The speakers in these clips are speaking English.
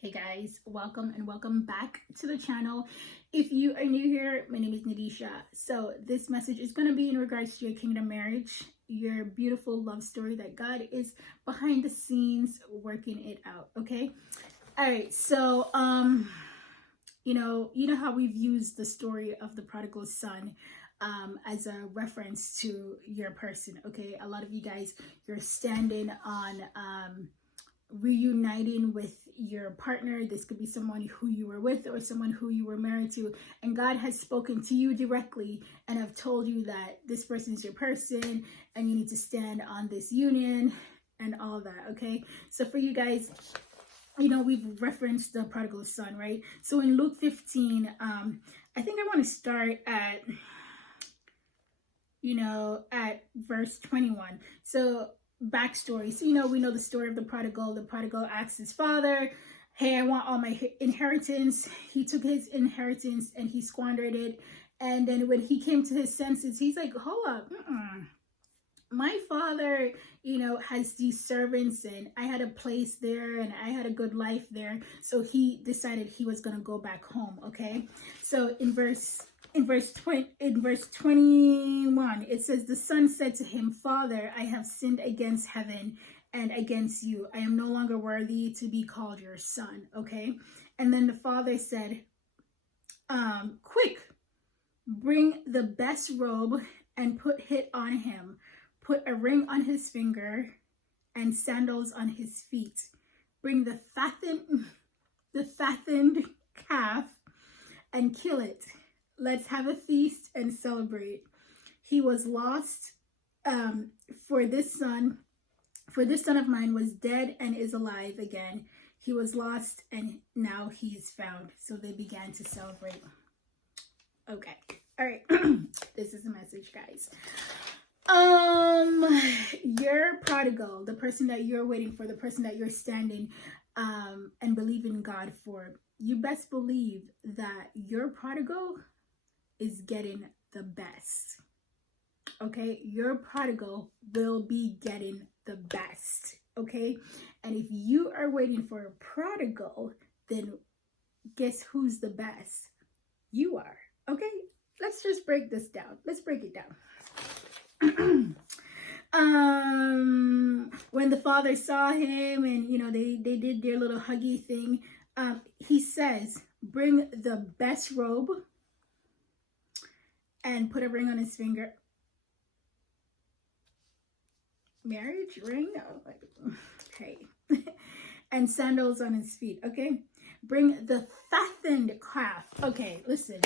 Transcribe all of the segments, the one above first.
Hey guys, welcome and welcome back to the channel. If you are new here, my name is Nadisha. So this message is going to be in regards to your kingdom marriage, your beautiful love story that God is behind the scenes working it out. Okay. All right. So, you know how we've used the story of the prodigal son as a reference to your person. Okay. A lot of you guys, you're standing on, reuniting with your partner. This could be someone who you were with or someone who you were married to, and God has spoken to you directly and have told you that this person is your person and you need to stand on this union and all that. Okay, so for you guys, we've referenced the prodigal son, right? So in Luke 15, I think I want to start at at verse 21. So backstory. So, we know the story of the prodigal. The prodigal asked his father, hey, I want all my inheritance. He took his inheritance and he squandered it. And then when he came to his senses, he's like, hold up. My father, has these servants and I had a place there and I had a good life there. So he decided he was going to go back home. Okay. So in verse 21, it says, the son said to him, Father, I have sinned against heaven and against you. I am no longer worthy to be called your son. Okay. And then the father said, quick, bring the best robe and put it on him. Put a ring on his finger and sandals on his feet. Bring the fattened calf and kill it. Let's have a feast and celebrate. He was lost, for this son of mine was dead and is alive again. He was lost and now he's found. So they began to celebrate. Okay. All right. This is the message, guys. Your prodigal, the person that you're waiting for, the person that you're standing and believing God for, you best believe that your prodigal is getting the best. Okay, your prodigal will be getting the best. Okay, and if you are waiting for a prodigal, then guess who's the best? You are. Okay, let's just break this down. Let's break it down. When the father saw him and they did their little huggy thing, he says, bring the best robe and put a ring on his finger. Marriage ring? No. Okay. And sandals on his feet. Okay. Bring the fattened calf. Okay, listen.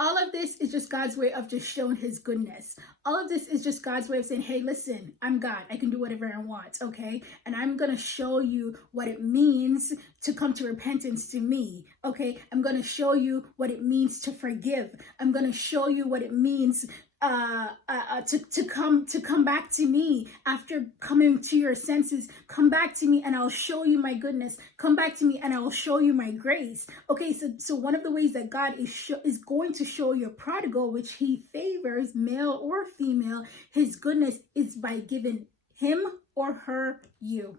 All of this is just God's way of just showing his goodness. All of this is just God's way of saying, hey, listen, I'm God. I can do whatever I want, okay? And I'm going to show you what it means to come to repentance to me, okay? I'm going to show you what it means to forgive. I'm going to show you what it means to come back to me after coming to your senses. Come back to me and I'll show you my goodness. Come back to me and I'll show you my grace. Okay, so one of the ways that God is going to show your prodigal, which he favors, male or female, his goodness is by giving him or her you.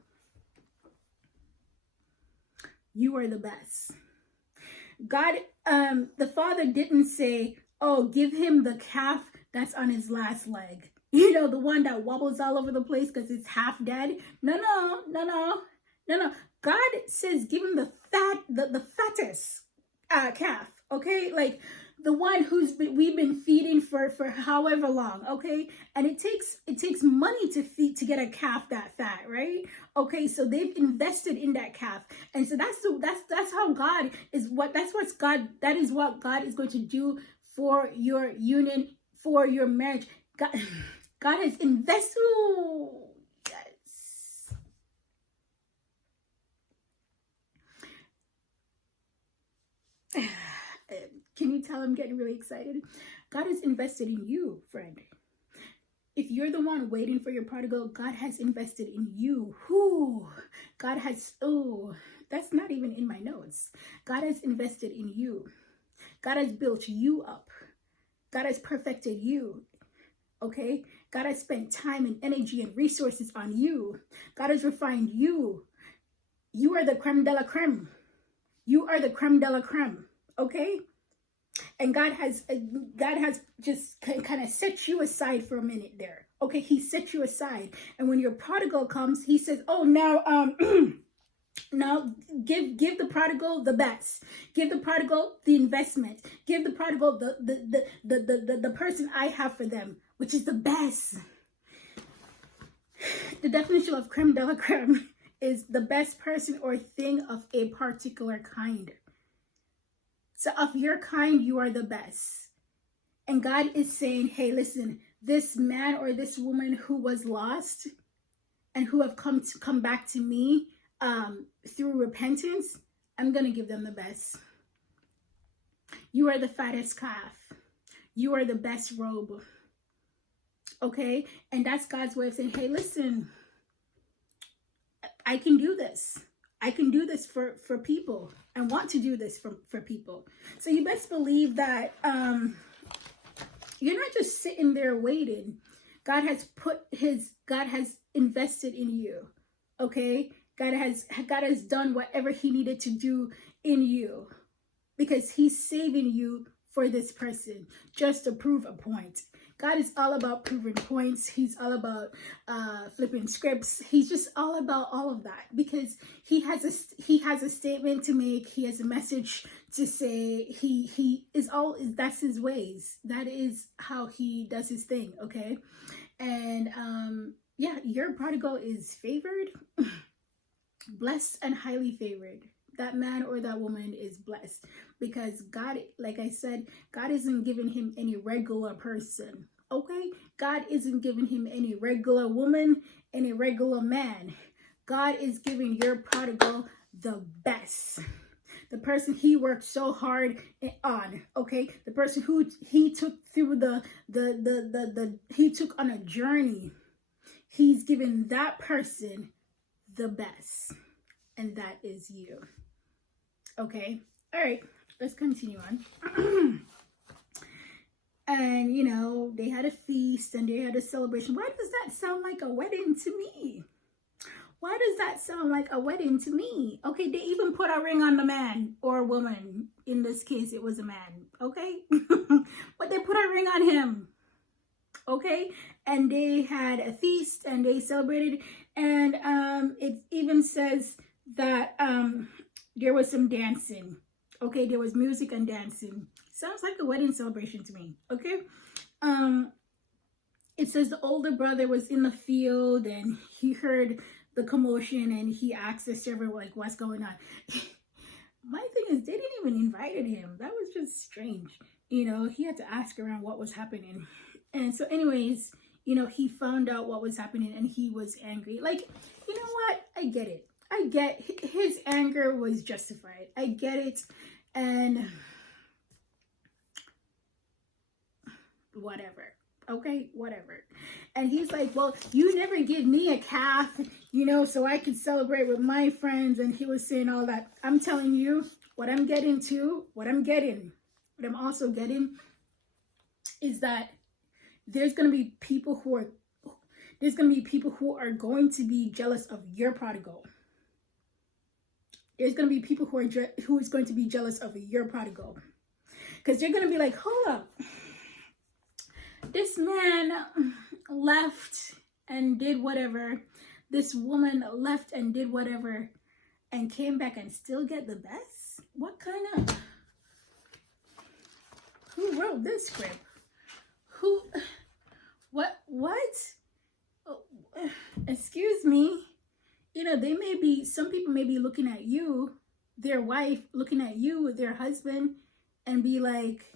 You are the best. God, the Father didn't say, oh, give him the calf that's on his last leg. The one that wobbles all over the place because it's half dead. No. God says give him the fattest calf, okay? Like the one we've been feeding for however long, okay? And it takes money to get a calf that fat, right? Okay, so they've invested in that calf. And so that's how God is that is what God is going to do for your union, for your marriage. God has invested. Ooh, yes. Can you tell I'm getting really excited? God has invested in you, friend. If you're the one waiting for your prodigal, God has invested in you. God has, that's not even in my notes. God has invested in you. God has built you up. God has perfected you. Okay? God has spent time and energy and resources on you. God has refined you. You are the creme de la creme. You are the creme de la creme. Okay? And God has just kind of set you aside for a minute there. Okay, he set you aside. And when your prodigal comes, he says, oh, now now give the prodigal the best. Give the prodigal the investment. Give the prodigal the person I have for them, which is the best. The definition of creme de la creme is the best person or thing of a particular kind. So of your kind, you are the best. And God is saying, hey, listen, this man or this woman who was lost and who have come back to me through repentance, I'm going to give them the best. You are the fattest calf. You are the best robe. Okay? And that's God's way of saying, hey, listen, I can do this. I can do this for people. I want to do this for people. So you best believe that you're not just sitting there waiting. God has invested in you. Okay? God has done whatever he needed to do in you because he's saving you for this person just to prove a point. God is all about proving points. He's all about flipping scripts. He's just all about all of that because he has a statement to make. He has a message to say. That's his ways. That is how he does his thing. Okay, and yeah, your prodigal is favored, blessed, and highly favored. That man or that woman is blessed because God, like I said, God isn't giving him any regular person. Okay? God isn't giving him any regular woman, any regular man. God is giving your prodigal the best. The person he worked so hard on, okay? The person who he took through he took on a journey. He's giving that person the best. And that is you. Okay, all right, let's continue on. And, you know, they had a feast and they had a celebration. Why does that sound like a wedding to me? Why does that sound like a wedding to me? Okay, they even put a ring on the man or woman. In this case, it was a man, okay? But they put a ring on him, okay? And they had a feast and they celebrated. And it even says that there was some dancing. Okay, there was music and dancing. Sounds like a wedding celebration to me. Okay. It says the older brother was in the field and he heard the commotion and he asked the servant, like, what's going on? My thing is, they didn't even invited him. That was just strange. You know, he had to ask around what was happening. And so anyways, you know, he found out what was happening and he was angry. Like, you know what? I get it. I get his anger was justified. I get it. And whatever. Okay, whatever. And he's like, well, you never give me a calf, you know, so I could celebrate with my friends. And he was saying all that. I'm telling you what I'm getting what I'm also getting is that there's going to be people who are going to be jealous of your prodigal. There's going to be people who is going to be jealous of your prodigal. Because they're going to be like, hold up. This man left and did whatever. This woman left and did whatever and came back and still get the best? What kind of... Who wrote this script? What? Oh, excuse me. You know, some people may be looking at you, their wife, looking at you, their husband, and be like,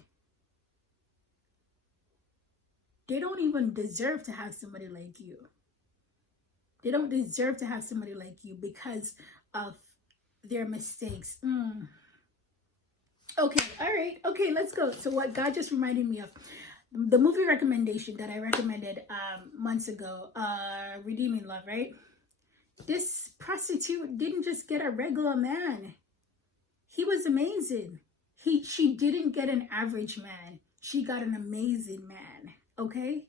they don't even deserve to have somebody like you. They don't deserve to have somebody like you because of their mistakes. Okay, all right. Okay, let's go. So what God just reminded me of, the movie recommendation that I recommended months ago, Redeeming Love, right? This prostitute didn't just get a regular man. He was amazing. She didn't get an average man. She got an amazing man, okay?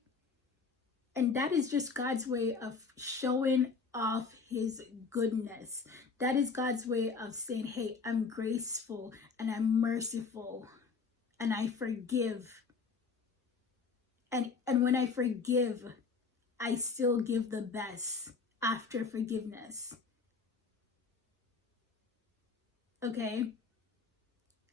And that is just God's way of showing off his goodness. That is God's way of saying, hey, I'm graceful and I'm merciful and I forgive. And when I forgive, I still give the best after forgiveness. Okay?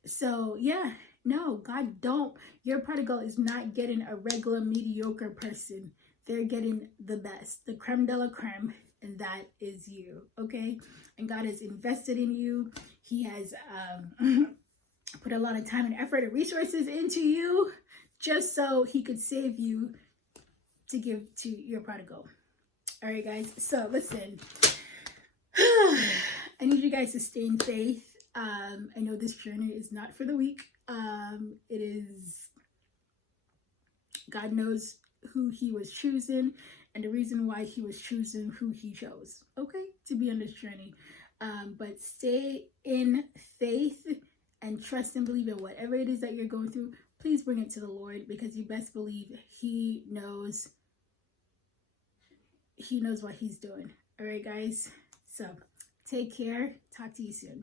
So, yeah, no, God don't. Your prodigal is not getting a regular mediocre person. They're getting the best, the creme de la creme, and that is you, okay? And God has invested in you. He has put a lot of time and effort and resources into you just so he could save you to give to your prodigal. All right, guys. So listen, I need you guys to stay in faith. I know this journey is not for the weak. It is, God knows who he was choosing and the reason why he was choosing who he chose, okay, to be on this journey. But stay in faith and trust and believe in whatever it is that you're going through. Please bring it to the Lord, because you best believe he knows what he's doing. All right, guys. So take care. Talk to you soon.